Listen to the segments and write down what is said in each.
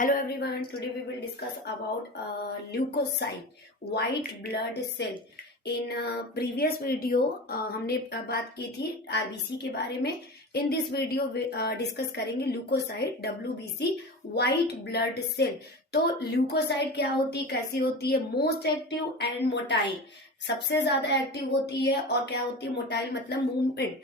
Hello everyone, today we will discuss about leukocyte, white blood cell. In previous video हमने बात की थी RBC के बारे में. इन दिस वीडियो डिस्कस करेंगे leucocyte WBC white blood cell. तो ल्यूकोसाइट क्या होती है, कैसी होती है? मोस्ट एक्टिव एंड मोटाइल, सबसे ज्यादा एक्टिव होती है. और क्या होती है? मोटाइल मतलब movement,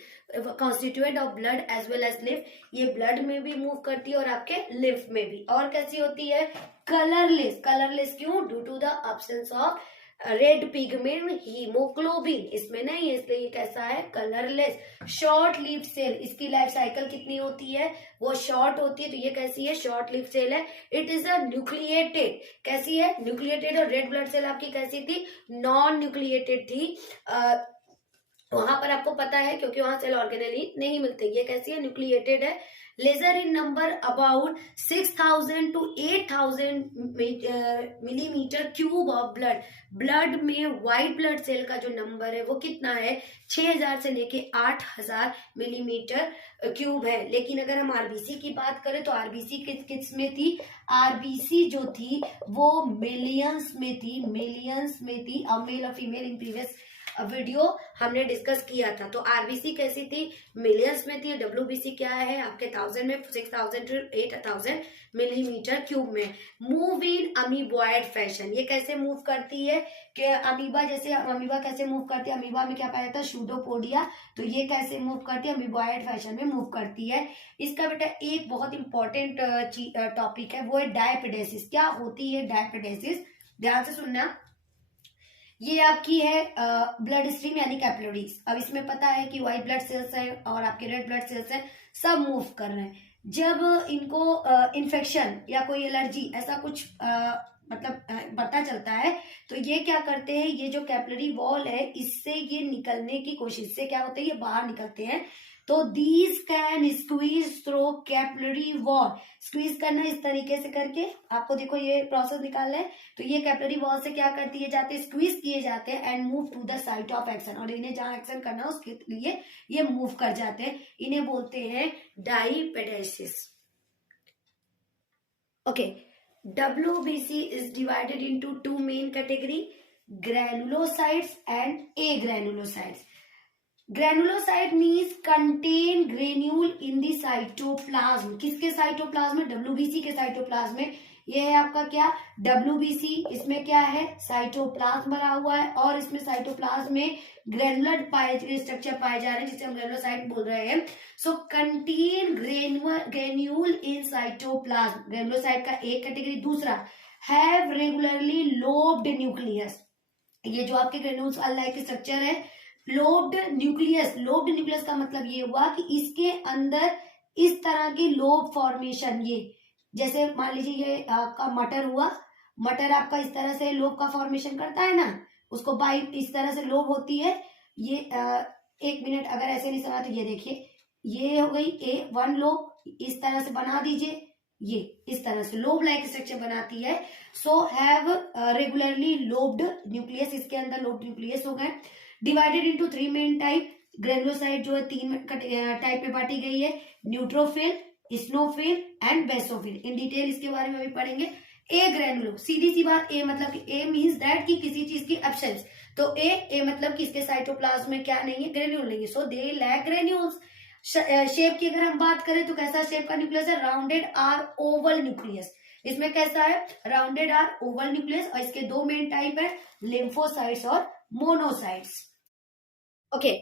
constituent of blood as well as lymph. ये ब्लड में भी मूव करती है और आपके लिम्फ में भी. और कैसी होती है? कलरलेस. कलरलेस क्यों? Due to the absence of red pigment haemoglobin इसमें नहीं है, इसलिए ये कैसा है? कलरलेस. शॉर्ट लिव सेल, इसकी लाइफ साइकिल कितनी होती है? वो शॉर्ट होती है. तो ये कैसी है? शॉर्ट लिव सेल है. It is a nucleated. कैसी है? न्यूक्लिएटेड. और रेड ब्लड सेल आपकी कैसी थी? नॉन न्यूक्लिएटेड थी. वहां पर आपको पता है क्योंकि वहां सेल ऑर्गेनेली नहीं मिलते. ये कैसी है? न्यूक्लिएटेड है. Larger in number about 6000 to 8000 millimetre cube of blood. Blood में व्हाइट ब्लड सेल का जो नंबर है वो कितना है? 6000 से लेके 8000 मिलीमीटर क्यूब है. लेकिन अगर हम आरबीसी की बात करें तो आरबीसी किस में थी? आरबीसी जो थी वो मिलियंस में थी. मिलियंस में थी. मेल और फीमेल इन प्रीवियस वीडियो हमने डिस्कस किया था. तो आरबीसी कैसी थी? मिलियंस में थी. डब्ल्यूबीसी क्या है? आपके 1000 में, 6000 to 8000 मिलीमीटर क्यूब में. Move in amoeboid fashion. ये कैसे मूव करती है? कि अमीबा, जैसे अमीबा कैसे मूव करती है? अमीबा में क्या पाया जाता है? सूडोपोडिया. तो ये कैसे मूव करती है? अमीबॉइड फैशन में मूव करती है. इसका बेटा एक बहुत इंपॉर्टेंट टॉपिक है, वो है डायपेडेसिस. क्या होती है डायपेडेसिस? ध्यान से सुनना. ये आपकी है ब्लड स्ट्रीम यानी कैपिलरीज. अब इसमें पता है कि व्हाइट ब्लड सेल्स है और आपके रेड ब्लड सेल्स है, सब मूव कर रहे हैं. जब इनको इन्फेक्शन या कोई एलर्जी ऐसा कुछ मतलब पता चलता है तो ये क्या करते हैं? ये जो कैपिलरी वॉल है इससे ये निकलने की कोशिश से क्या होते हैं? ये बाहर निकलते हैं. तो these can squeeze through capillary wall. Squeeze करना इस तरीके से करके, आपको देखो ये प्रोसेस निकालना है. तो ये कैपिलरी वॉल से क्या करती है जाते हैं? स्क्वीज किए जाते हैं and move to the site of action. और इन्हें जहां एक्शन करना है उसके लिए ये मूव कर जाते हैं. इन्हें बोलते हैं diapedesis. Okay. WBC is divided into two main category, granulocytes and agranulocytes. Granulocyte means contain granule in the cytoplasm. किसके साइटोप्लाज्म में? WBC के साइटोप्लाज्म में. ये है आपका क्या? WBC. इसमें क्या है? साइटोप्लाज्म भरा हुआ है और इसमें साइटोप्लाज्म में ग्रेनुलर स्ट्रक्चर पाए जा रहे हैं जिसे हम ग्रेनुलोसाइट बोल रहे हैं. So contain granule in cytoplasm. Granulocyte का एक कैटेगरी. दूसरा, हैव रेगुलरली लोब्ड न्यूक्लियस. ये जो आपके ग्रेन्यूल्स अनलाइक स्ट्रक्चर है, लोब्ड न्यूक्लियस. लोब्ड न्यूक्लियस का मतलब ये हुआ कि इसके अंदर इस तरह की लोब फॉर्मेशन. ये जैसे मान लीजिए ये आपका मटर हुआ. मटर आपका इस तरह से लोब का फॉर्मेशन करता है ना, उसको बाई इस तरह से लोब होती है. ये एक मिनट, अगर ऐसे नहीं समझा तो ये देखिए, ये हो गई वन लोब. इस तरह से बना दीजिए, ये इस तरह से लोब लाइक स्ट्रक्चर बनाती है. So have regularly lobed nucleus. इसके अंदर लोब्ड न्यूक्लियस हो गए. Divided into 3 main type. Granulocyte जो है 3 टाइप में बांटी गई है, neutrophil, स्नोफिल and basophil. In detail इसके बारे में भी पढ़ेंगे. ए ग्रेनुलो, सीधी सी बात. ए मतलब कि ए मींस दैट कि किसी चीज की एब्सेंस. तो ए मतलब कि इसके साइटोप्लाज्म में क्या नहीं है? ग्रेन्यूल नहीं है. सो दे लैक ग्रेन्यूल्स. शेप की अगर हम बात करें तो कैसा शेप का न्यूक्लियस है? Rounded or oval nucleus. इसमें कैसा है? Rounded or oval nucleus. और इसके 2 मेन टाइप है, लिम्फोसाइट्स और monocytes. Okay.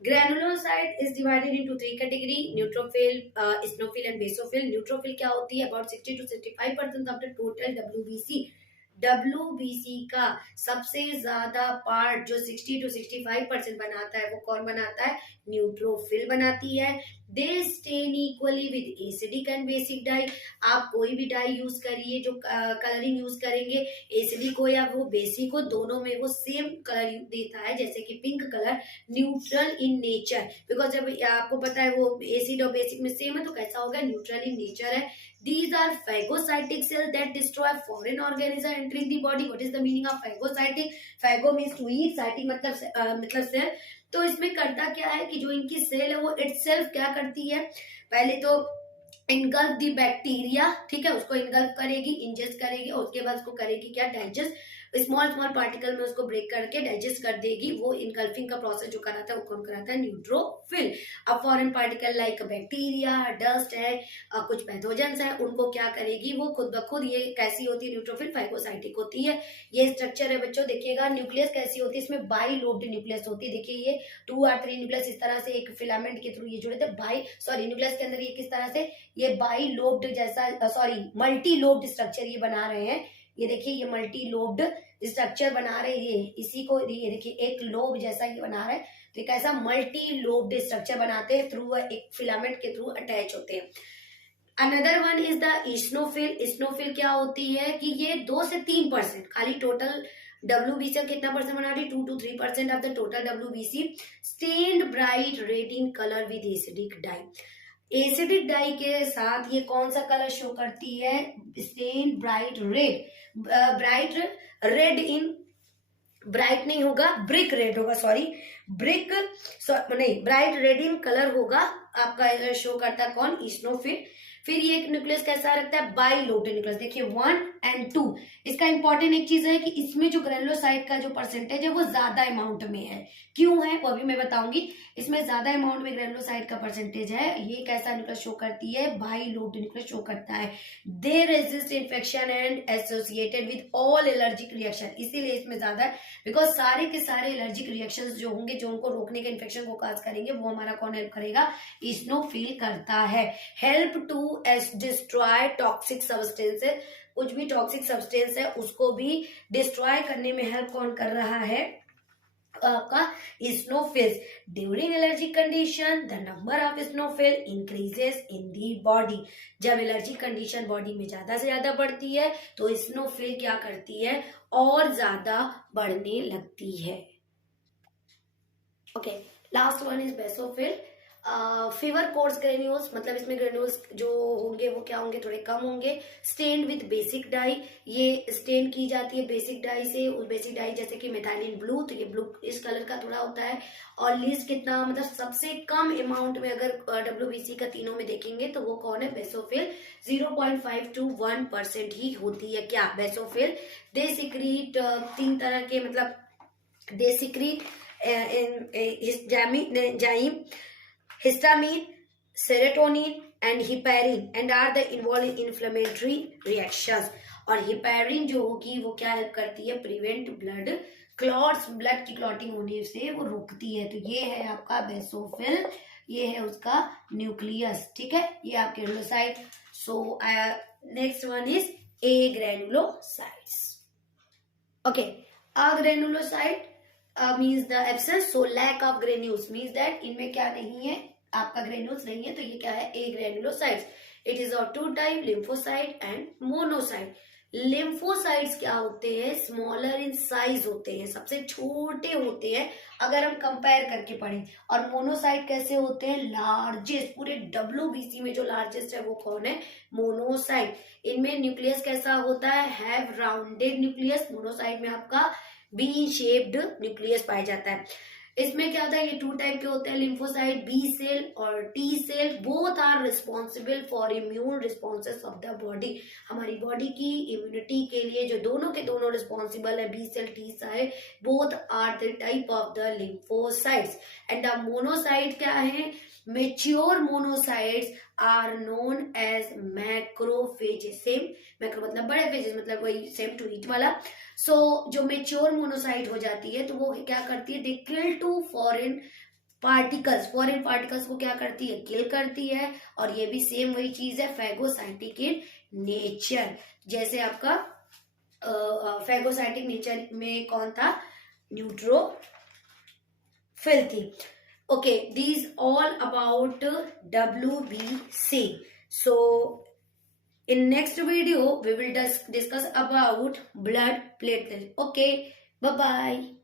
Granulocyte is divided into 3 category, neutrophil, eosinophil and basophil. Neutrophil क्या होती है? About 60 to 65% of the total WBC. WBC का सबसे ज्यादा पार्ट जो 60 to 65% बनाता है वो कौन बनाता है? न्यूट्रोफिल बनाती है. They stain equally with acidic and basic dye. आप कोई भी डाई यूज करिए, जो कलरिंग यूज करेंगे, एसिडिक हो या वो बेसिक हो, दोनों में वो सेम कलर देता है. जैसे कि pink colour, neutral in nature. Because जब आपको पता है वो एसिड और बेसिक में सेम है तो कैसा होगा? न्यूट्रल इन नेचर है. These are phagocytic cells that destroy foreign organism entering the body. What is the meaning of phagocytic? Phago means to eat, cytic मतलब सेल. तो इसमें करता क्या है कि जो इनकी सेल है वो इटसेल्फ क्या करती है? पहले तो इनगल्फ दी बैक्टीरिया, ठीक है, उसको इनगल्फ करेगी, इंजेस्ट करेगी और उसके बाद उसको करेगी क्या, डाइजेस्ट, स्मॉल स्मॉल पार्टिकल में उसको ब्रेक करके डाइजेस्ट कर देगी। वो इनगल्फिंग का प्रोसेस जो कराता है वो कौन कराता है, न्यूट्रोफिल। अब foreign particle like bacteria, dust है, कुछ पैथोजेंस है, उनको क्या करेगी वो खुद ब खुद, ये कैसी होती है न्यूट्रोफिल, फाइगोसाइटिक होती है। ये स्ट्रक्चर है बच्चों, देखिएगा न्यूक्लियस कैसी होती है, इसमें बाई लोब्ड न्यूक्लियस होती है। देखिए ये 2 और 3 न्यूक्लियस इस तरह से एक फिलामेंट के थ्रू ये जुड़े थे, न्यूक्लियस के अंदर ये किस तरह से, ये बाई लोब्ड जैसा, मल्टी लोब्ड स्ट्रक्चर ये बना रहे हैं। ये देखिए ये मल्टी लोब्ड स्ट्रक्चर बना रहे हैं, ये इसी को ये देखिए एक लोब जैसा ये बना रहा है, तो एक ऐसा मल्टी लोब्ड स्ट्रक्चर बनाते हैं, थ्रू एक फिलामेंट के थ्रू अटैच होते हैं। Another one is the eosinophil. Eosinophil क्या होती है कि ये 2 से 3% खाली टोटल WBC कितना परसेंट बना रही, 2 to 3% of the total WBC। Stained bright red in colour with acidic dye. Acidic dye के साथ ये कौन सा कलर शो करती है, stain bright red, bright red in, bright नहीं होगा, ब्रिक रेड होगा, ब्रिक नहीं, ब्राइट रेड इन कलर होगा आपका, शो करता है कौन, इस्नोफिल। फिर ये एक न्यूक्लियस कैसा रखता है, बाई लोब्ड न्यूक्लियस, देखिए 1 and 2। इसका इंपॉर्टेंट एक चीज है कि इसमें जो ग्रेनुलोसाइट का जो परसेंटेज है वो ज्यादा अमाउंट में है। क्यों है वो अभी मैं बताऊंगी। इसमें ज्यादा अमाउंट में ग्रेनुलोसाइट का परसेंटेज है। ये कैसा न्यूक्लियस शो करती है, बाई लोब्ड न्यूक्लियस शो करता है। दे resist infection and associated with all allergic reaction, इसीलिए इसमें ज्यादा है, बिकॉज सारे के सारे एलर्जिक रिएक्शन जो होंगे, जो उनको रोकने के इन्फेक्शन को काज करेंगे, वो हमारा कौन हेल्प करेगा, इस्नोफिल करता है। Help to destroy toxic substances, कुछ भी टॉक्सिक सब्सटेंस है उसको भी डिस्ट्रॉय करने में हेल्प कौन कर रहा है, आपका इस्नोफिल्स। During allergic condition the number of eosinophil increases in the body. जब एलर्जिक कंडीशन बॉडी में ज्यादा से ज्यादा बढ़ती है तो इस्नोफिल क्या करती है, और ज्यादा बढ़ने लगती है। Okay, last one is basophil. Fever course granules, मतलब इसमें ग्रेन्यूल्स जो होंगे वो क्या होंगे, थोड़े कम होंगे। स्टेन विद बेसिक डाई, ये स्टेन की जाती है बेसिक डाई से। उस बेसिक डाई जैसे कि मेथाइलिन ब्लू, तो ये ब्लू इस कलर का थोड़ा होता है। और लीस्ट कितना, मतलब सबसे कम अमाउंट में अगर WBC का तीनों में देखेंगे तो वो कौन है, बेसोफिल। 0.5 to 1% ही होती है क्या, बेसोफिल। दे सिक्रीट 3 तरह के, मतलब दे सिक्रीट जाइम, histamine, serotonin and heparin and are the involved in inflammatory reactions। और heparin जो होगी वो क्या हेल्प करती है, प्रिवेंट ब्लड क्लॉट्स, ब्लड की क्लॉटिंग होने से वो रोकती है। तो ये है आपका बेसोफिल, ये है उसका न्यूक्लियस, ठीक है, ये आपके granulocyte. So next one is a granulocytes. Okay, a granulocyte means the absence, so lack of granules means that इनमें क्या नहीं है, आपका ग्रेन्यूल्स नहीं है, तो ये क्या है, agranulocytes. It is of 2 type, lymphocyte and monocyte. Lymphocytes क्या होते हैं, स्मॉलर इन साइज होते हैं, सबसे छोटे होते हैं अगर हम कंपेयर करके पढ़ें। और मोनोसाइट कैसे होते हैं, लार्जेस्ट, पूरे WBC में जो लार्जेस्ट है वो कौन है, मोनोसाइट। इनमें न्यूक्लियस कैसा होता है, हैव राउंडेड न्यूक्लियस। मोनोसाइट में आपका बी शेप्ड न्यूक्लियस पाया जाता है। इसमें क्या होता है, ये 2 टाइप के होते हैं लिम्फोसाइट, बी सेल और T cell. Both are responsible for immune responses of the body. हमारी बॉडी की इम्यूनिटी के लिए जो दोनों के दोनों रिस्पॉन्सिबल है, B cell T cell, both are the type of the lymphocytes. And the monocyte क्या है, mature monocytes are known as macrophages. Same, macro मतलब बड़े, फेजेस मतलब वही सेम टू ईट वाला। सो जो मेच्योर मोनोसाइट हो जाती है तो वो क्या करती है, they kill to foreign particles. Foreign particles को क्या करती है, किल करती है। और ये भी सेम वही चीज है, फैगोसाइटिक इन नेचर। जैसे आपका फैगोसाइटिक नेचर में कौन था, न्यूट्रोफिल थी। Okay, these all about WBC. So in next video we will discuss about blood platelets. Okay, bye bye.